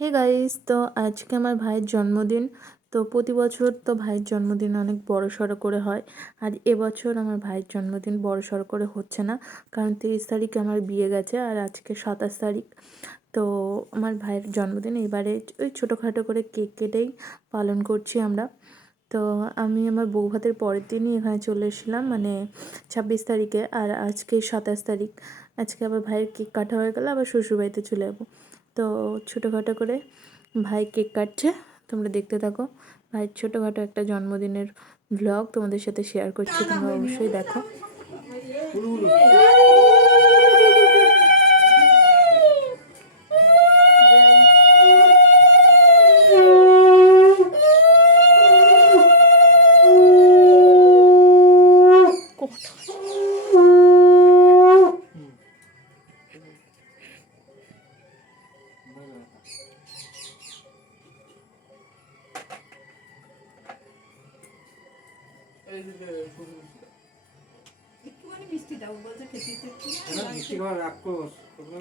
Hey guys, তো আজকে আমার ভাইয়ের জন্মদিন। তো প্রতি বছর তো ভাইয়ের জন্মদিন অনেক বড় সড়ো করে হয়। আর এবছর আমার ভাইয়ের জন্মদিন বড় সড়ো করে হচ্ছে না, কারণ 30 তারিখে আমার বিয়ে গেছে আর আজকে 27 তারিখ। তো আমার ভাইয়ের জন্মদিন এবারে ওই ছোটোখাটো করে কেক কেটেই পালন করছি আমরা। তো আমি আমার বউ ভাতের পরের দিনই এখানে চলে এসেছিলাম, মানে 26 তারিখে। আর আজকে 27 তারিখ, আজকে আবার ভাইয়ের কেক কাটা হয়ে গেলে আবার শ্বশুরবাড়িতে চলে যাবো। তো ছোটোখাটো করে ভাই কেক কাটছে, তোমরা দেখতে থাকো। ভাইয়ের ছোটোখাটো একটা জন্মদিনের ব্লগ তোমাদের সাথে শেয়ার করছি, তোমরা অবশ্যই দেখো।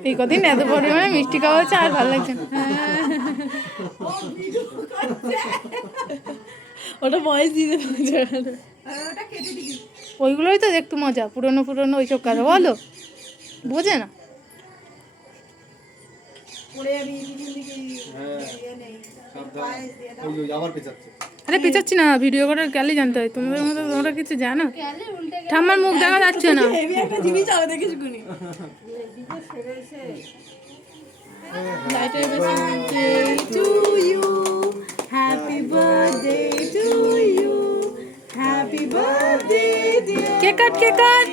এই কদিন এত পরিমাণে মিষ্টি খাওয়া হচ্ছে আর ভালো লাগছে না। ওটা বয়স দিয়ে দেবে, ওইগুলোই তো দেখতে মজা। পুরনো পুরনো ওইসব কারো বলো বোঝে না। আরে পেঁচাচ্ছি না, ভিডিও করে গেলে জানতে হয়। তোমাদের মতো তোমরা কিছু জানো? ঠাম্মার মুখ দেখা যাচ্ছে না। Cake cut, cake cut.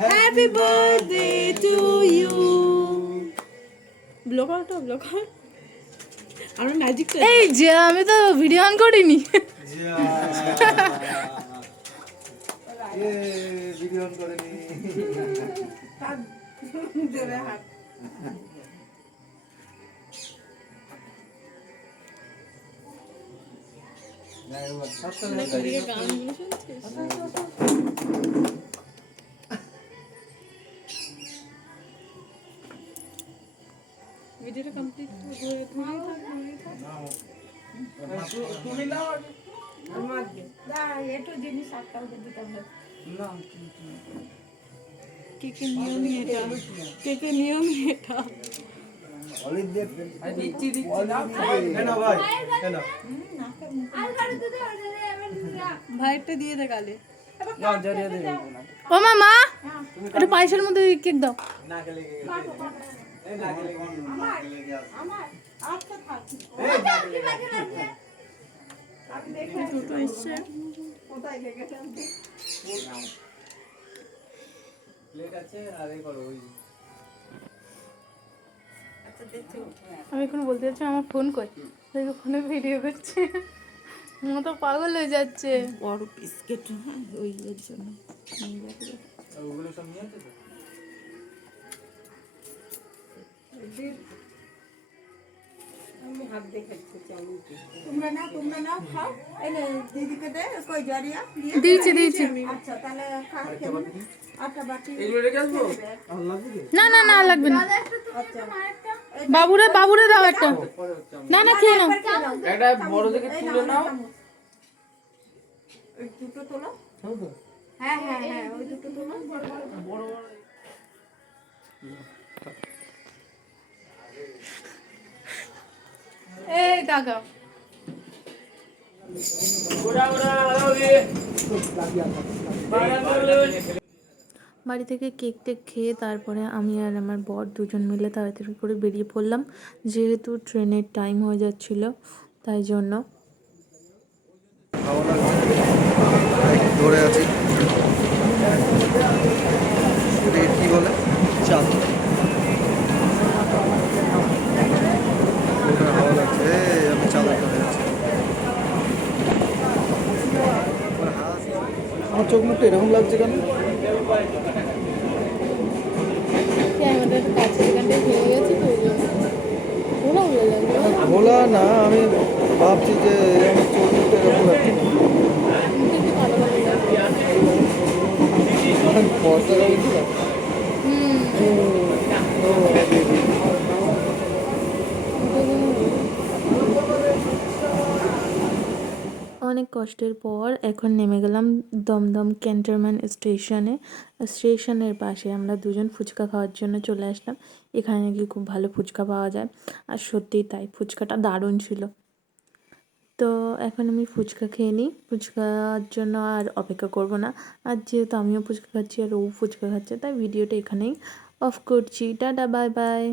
Happy birthday to you. ব্লগারটা ব্লগার আমরা ম্যাজিক। এই যে আমি তো ভিডিও অন করিনি। ভিডিও অন করিনি। ভিডিওটা কমপ্লিট তুমি নাও আমার দা এটো জিনিস আটকাও দিতে হবে না। কেকের নিয়মই এটা, কেকের নিয়মই এটা। অলিভ দে দিচ্ছি না কেন ভাই কেন আর গাড়ি দিতে হবে ভাইটা দিয়ে দে গালে। না জড়িয়ে দে না। ও মামা একটু পায়েসের মধ্যে কেক দাও। না গেলে এই না গেলে আমার আচ্ছা থাক এই না গেলে আমি দেখে ছোট এসছে কোথায় গেছে প্লেট আছে আর এই করো ওই। আচ্ছা দেখো আমি এখন বলতে যাচ্ছি আমার ফোন কই, দেখো ফোনে ভিডিও করছে। মতো পাগল হয়ে যাচ্ছে। বড় বিস্কিট ওই এর জন্য ওগুলো সব নিয়ে আছে তো। আমি হাত দেখাচ্ছি চালু তোমরা নাও খাও এই দিদিকে দে কই জরিয়া দিয়েছি। আচ্ছা তাহলে খাও আটা বাটি এগুলো রেখে আসবো আল্লাহ দিকে না না না লাগবে না। আচ্ছা বাবুরে দাও একটা। না না খেয়ে নাও। একটা বড় দেখে তুলে নাও। ওই দুটো তোলো হ্যাঁ তো হ্যাঁ ওই দুটো তোলো বড় বড় এই দাগা বাড়ি থেকে কেক টেক খেয়ে তারপরে আমি আর আমার বর দুজন মিলে তাড়াতাড়ি করে বেরিয়ে পড়লাম, যেহেতু ট্রেনের টাইম হয়ে যাচ্ছিল তাই জন্য। ধরে আছি এটাকে কি বলে চাঁদ হাওয়া লাগছে। আমি চাঁদে ধরে আছি। আমার চোখ মুখটা এরকম লাগছে কেন? আমাদের কাছে এখানটায় হয়ে গেছে তো ভোলা না, আমি ভাবছি যে আমার চোখ মুখটা এরকম লাগছে। অনেক কষ্টের পর এখন নেমে গেলাম দমদম ক্যান্টনমেন্ট স্টেশনে। স্টেশনের পাশে আমরা দুজন ফুচকা খাওয়ার জন্য চলে আসলাম। এখানে নাকি খুব ভালো ফুচকা পাওয়া যায়, আর সত্যিই তাই, ফুচকাটা দারুণ ছিল। তো এখন আমি ফুচকা খেয়ে নিই, ফুচকার জন্য আর অপেক্ষা করব না। আর যেহেতু আমিও ফুচকা খাচ্ছি আর ও ফুচকা খাচ্ছে, তাই ভিডিওটা এখানেই অফ করছি। Tata, bye bye.